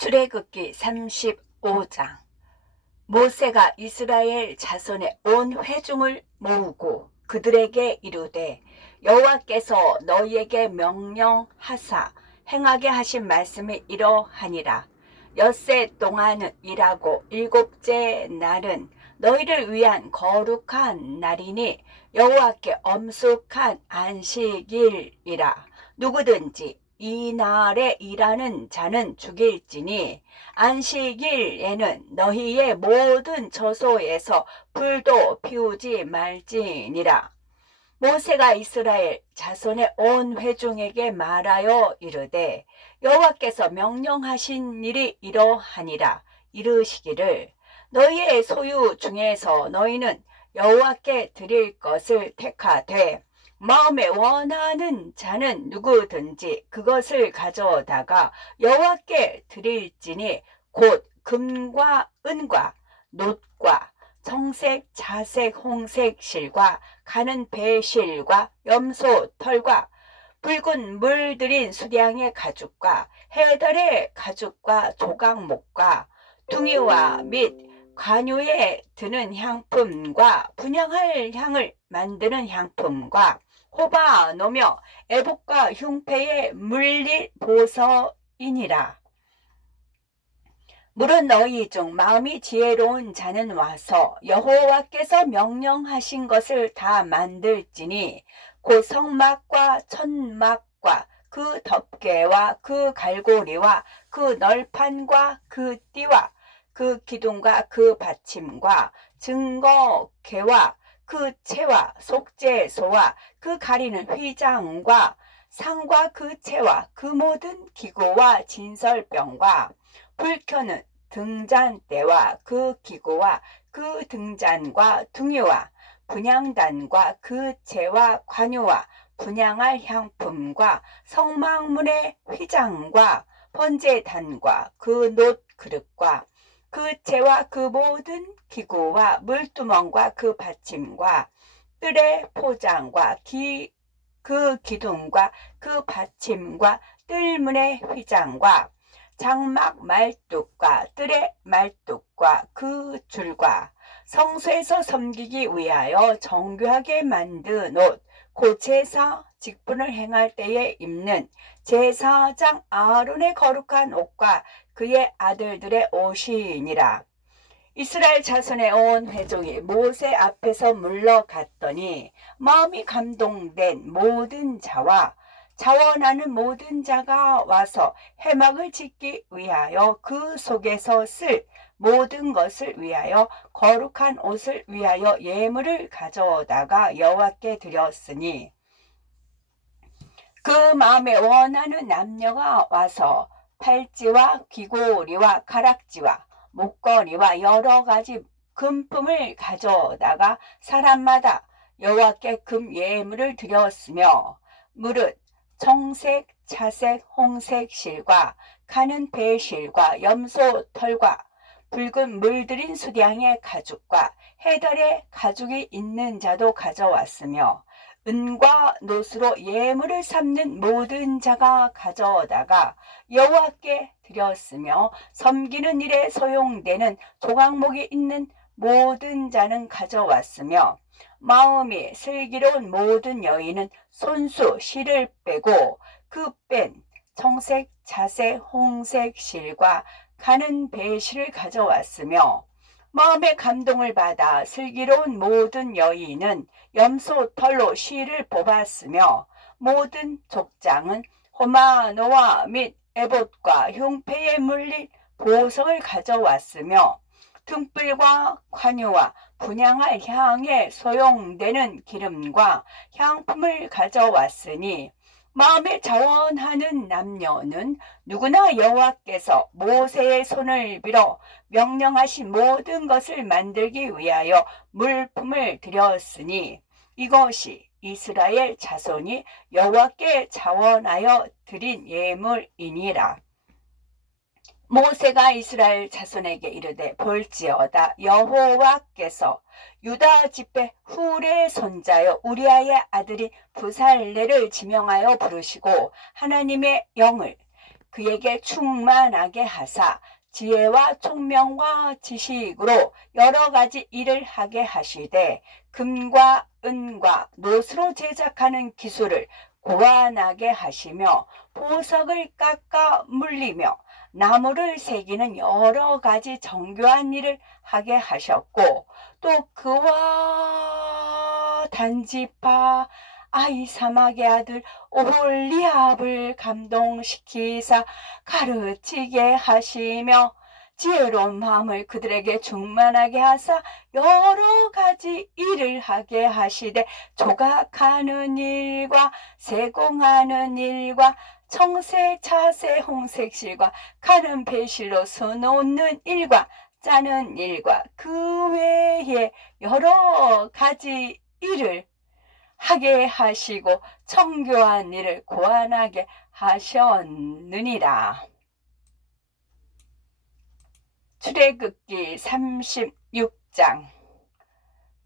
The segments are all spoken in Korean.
출애굽기 35장. 모세가 이스라엘 자손의 온 회중을 모으고 그들에게 이르되 여호와께서 너희에게 명령하사 행하게 하신 말씀이 이러하니라. 엿새 동안은 일하고 일곱째 날은 너희를 위한 거룩한 날이니 여호와께 엄숙한 안식일이라. 누구든지 이 날에 일하는 자는 죽일지니 안식일에는 너희의 모든 저소에서 불도 피우지 말지니라. 모세가 이스라엘 자손의 온 회중에게 말하여 이르되 여호와께서 명령하신 일이 이러하니라 이르시기를 너희의 소유 중에서 너희는 여호와께 드릴 것을 택하되 마음에 원하는 자는 누구든지 그것을 가져다가 여호와께 드릴지니 곧 금과 은과 놋과 청색, 자색, 홍색 실과 가는 배실과 염소 털과 붉은 물 들인 수량의 가죽과 해달의 가죽과 조각목과 둥이와 및 관유에 드는 향품과 분양할 향을 만드는 향품과 호바 노며 애복과 흉패에 물릴 보서이니라. 물은 너희 중 마음이 지혜로운 자는 와서 여호와께서 명령하신 것을 다 만들지니 곧 성막과 천막과 그 덮개와 그 갈고리와 그 널판과 그 띠와 그 기둥과 그 받침과 증거개와 그 채와 속죄 소와 그 가리는 휘장과 상과 그 채와 그 모든 기구와 진설병과 불켜는 등잔대와 그 기구와 그 등잔과 둥이와 분양단과 그 채와 관유와 분양할 향품과 성막문의 휘장과 번제단과 그 놋 그릇과 그 채와 그 모든 기구와 물두멍과 그 받침과 뜰의 포장과 기, 그 기둥과 그 받침과 뜰문의 휘장과 장막 말뚝과 뜰의 말뚝과 그 줄과 성소에서 섬기기 위하여 정교하게 만든 옷, 고체사 직분을 행할 때에 입는 제사장 아론의 거룩한 옷과 그의 아들들의 옷이니라. 이스라엘 자손의 온 회족이 모세 앞에서 물러갔더니 마음이 감동된 모든 자와 자원하는 모든 자가 와서 해막을 짓기 위하여 그 속에서 쓸 모든 것을 위하여 거룩한 옷을 위하여 예물을 가져다가 여호와께 드렸으니 그 마음에 원하는 남녀가 와서 팔찌와 귀고리와 가락지와 목걸이와 여러 가지 금품을 가져다가 사람마다 여호와께 금 예물을 드렸으며 무릇 청색, 차색, 홍색 실과 가는 배 실과 염소 털과 붉은 물들인 수량의 가죽과 해달의 가죽이 있는 자도 가져왔으며 은과 노스로 예물을 삼는 모든 자가 가져다가 여호와께 드렸으며 섬기는 일에 소용되는 조각목이 있는 모든 자는 가져왔으며 마음이 슬기로운 모든 여인은 손수 실을 빼고 그 뺀 청색, 자색, 홍색 실과 가는 배실을 가져왔으며 마음의 감동을 받아 슬기로운 모든 여인은 염소 털로 실을 뽑았으며 모든 족장은 호마노와 및 에봇과 흉패에 물린 보석을 가져왔으며 등불과 관유와 분양할 향에 소용되는 기름과 향품을 가져왔으니 마음에 자원하는 남녀는 누구나 여호와께서 모세의 손을 빌어 명령하신 모든 것을 만들기 위하여 물품을 드렸으니 이것이 이스라엘 자손이 여호와께 자원하여 드린 예물이니라. 모세가 이스라엘 자손에게 이르되 볼지어다. 여호와께서 유다 집배 훌의 손자여 우리아의 아들이 부살레를 지명하여 부르시고 하나님의 영을 그에게 충만하게 하사 지혜와 총명과 지식으로 여러 가지 일을 하게 하시되 금과 은과 노스로 제작하는 기술을 고안하게 하시며 보석을 깎아 물리며 나무를 새기는 여러 가지 정교한 일을 하게 하셨고 또 그와 단지파 아이사막의 아들 오홀리압을 감동시키사 가르치게 하시며 지혜로운 마음을 그들에게 충만하게 하사 여러 가지 일을 하게 하시되 조각하는 일과 세공하는 일과 청색, 차색, 홍색 실과 가는 배실로 수놓는 일과 짜는 일과 그 외에 여러 가지 일을 하게 하시고 청교한 일을 고안하게 하셨느니라. 출애굽기 36장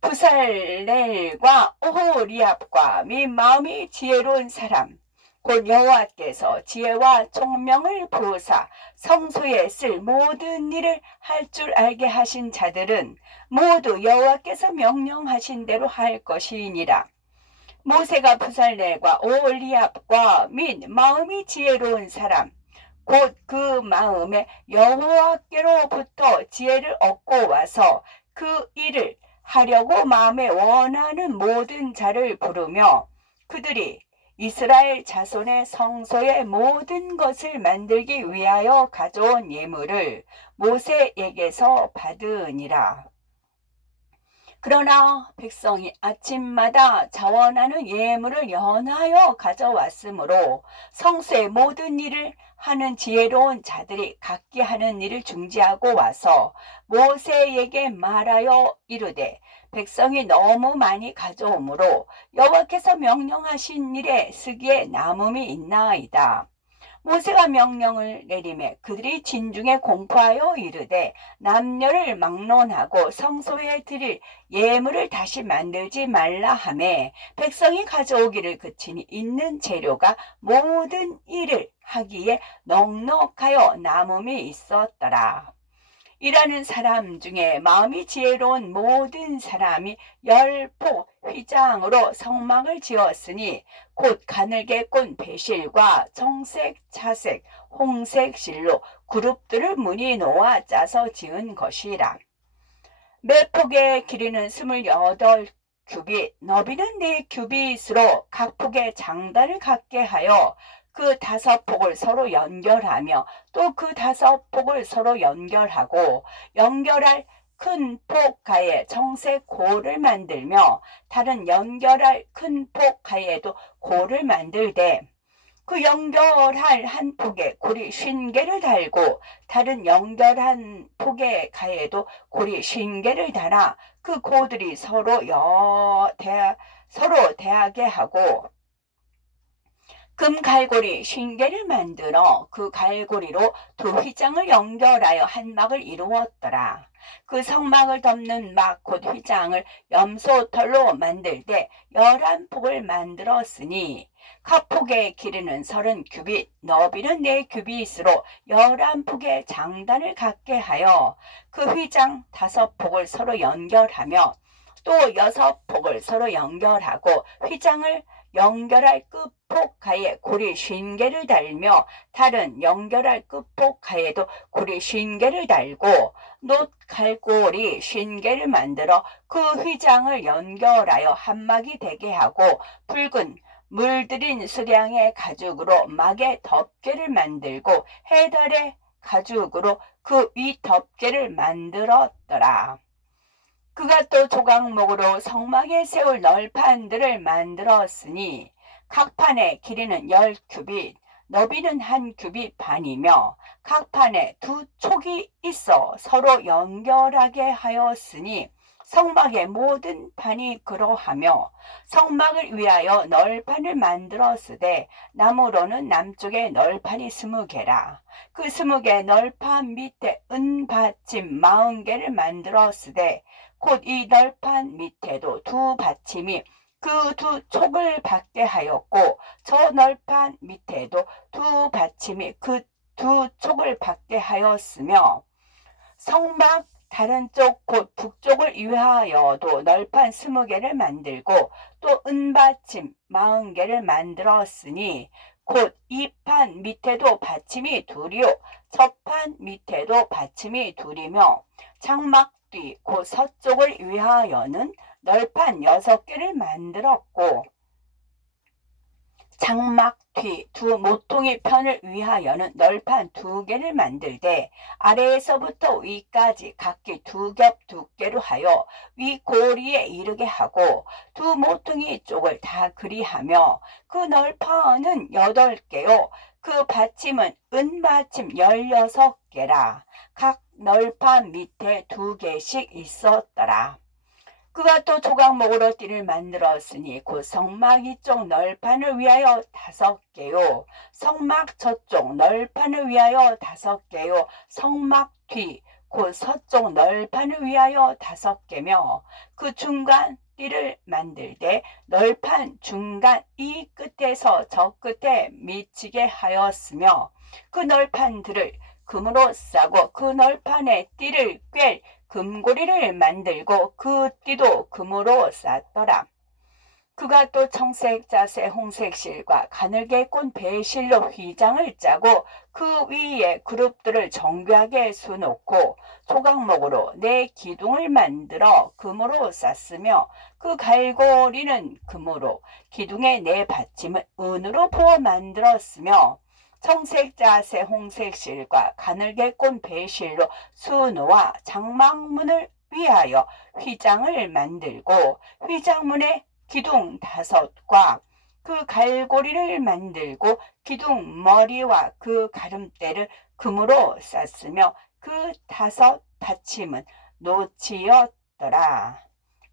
부살렐과 오호리압과 및 마음이 지혜로운 사람 곧 여호와께서 지혜와 총명을 부으사 성소에 쓸 모든 일을 할 줄 알게 하신 자들은 모두 여호와께서 명령하신 대로 할 것이니라. 모세가 부살렐과 오리압과 및 마음이 지혜로운 사람 곧 그 마음에 여호와께로부터 지혜를 얻고 와서 그 일을 하려고 마음에 원하는 모든 자를 부르며 그들이 이스라엘 자손의 성소의 모든 것을 만들기 위하여 가져온 예물을 모세에게서 받으니라. 그러나 백성이 아침마다 자원하는 예물을 연하여 가져왔으므로 성수의 모든 일을 하는 지혜로운 자들이 각기 하는 일을 중지하고 와서 모세에게 말하여 이르되 백성이 너무 많이 가져오므로 여호와께서 명령하신 일에 쓰기에 남음이 있나이다. 모세가 명령을 내림에 그들이 진중에 공포하여 이르되 남녀를 막론하고 성소에 드릴 예물을 다시 만들지 말라 하매 백성이 가져오기를 그치니 있는 재료가 모든 일을 하기에 넉넉하여 남음이 있었더라. 일하는 사람 중에 마음이 지혜로운 모든 사람이 열포 휘장으로 성막을 지었으니 곧 가늘게 꼰 배실과 정색, 차색, 홍색 실로 그룹들을 문이 놓아 짜서 지은 것이라. 매 폭의 길이는 스물여덟 규빗, 너비는 네 규빗으로 각 폭의 장단을 갖게 하여 그 다섯 폭을 서로 연결하며 또 그 다섯 폭을 서로 연결하고 연결할 큰 폭 가에 정색 고를 만들며 다른 연결할 큰 폭 가에도 고를 만들되 그 연결할 한 폭에 고리 쉰 개를 달고 다른 연결한 폭의 가에도 고리 쉰 개를 달아 그 고들이 서로 여 대, 서로 대하게 하고 금 갈고리 쉰개를 만들어 그 갈고리로 두 휘장을 연결하여 한 막을 이루었더라. 그 성막을 덮는 막 곧 휘장을 염소털로 만들 때 열한 폭을 만들었으니 각 폭의 길이는 서른 규빗, 너비는 네 규빗으로 열한 폭의 장단을 갖게 하여 그 휘장 다섯 폭을 서로 연결하며 또 여섯 폭을 서로 연결하고 휘장을 연결할 끝폭 가에 고리 쉰개를 달며 다른 연결할 끝폭 가에도 고리 쉰개를 달고 노 갈고리 쉰개를 만들어 그 휘장을 연결하여 한막이 되게 하고 붉은 물들인 수량의 가죽으로 막의 덮개를 만들고 해달의 가죽으로 그 위 덮개를 만들었더라. 그가 또 조각목으로 성막에 세울 널판들을 만들었으니 각 판의 길이는 열 규빗, 너비는 한 규빗 반이며 각 판에 두 촉이 있어 서로 연결하게 하였으니 성막의 모든 판이 그러하며 성막을 위하여 널판을 만들었으되 나무로는 남쪽에 널판이 스무 개라. 그 스무 개 널판 밑에 은받침 마흔 개를 만들었으되 곧 이 널판 밑에도 두 받침이 그 두 촉을 받게 하였고 저 널판 밑에도 두 받침이 그 두 촉을 받게 하였으며 성막 다른 쪽 곧 북쪽을 위하여도 널판 스무 개를 만들고 또 은받침 마흔 개를 만들었으니 곧 이 판 밑에도 받침이 둘이요 첫판 밑에도 받침이 둘이며 장막 뒤곧 서쪽을 위하여는 널판 여섯 개를 만들었고 장막 뒤 두 모퉁이 편을 위하여는 널판 두 개를 만들되 아래에서부터 위까지 각기 두 겹 두께로 하여 위 고리에 이르게 하고 두 모퉁이 쪽을 다 그리하며 그 널판은 여덟 개요 그 받침은 은받침 열여섯 개라 각 널판 밑에 두 개씩 있었더라. 그가 또 조각 목으로 띠를 만들었으니 곧 성막 이쪽 널판을 위하여 다섯 개요. 성막 저쪽 널판을 위하여 다섯 개요. 성막 뒤 곧 서쪽 널판을 위하여 다섯 개며 그 중간 띠를 만들되 널판 중간 이 끝에서 저 끝에 미치게 하였으며 그 널판들을 금으로 싸고 그 널판에 띠를 꿰 금고리를 만들고 그 띠도 금으로 쌌더라. 그가 또 청색, 자색, 홍색 실과 가늘게 꼰 배실로 휘장을 짜고 그 위에 그룹들을 정교하게 수놓고 조각목으로 네 기둥을 만들어 금으로 쌌으며 그 갈고리는 금으로 기둥의 네 받침을 은으로 부어 만들었으며 청색, 자색, 홍색 실과 가늘게 꼰 배실로 수놓아 장막문을 위하여 휘장을 만들고 휘장문에 기둥 다섯과 그 갈고리를 만들고 기둥 머리와 그 가름대를 금으로 쌌으며 그 다섯 받침은 노치였더라.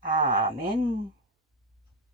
아멘.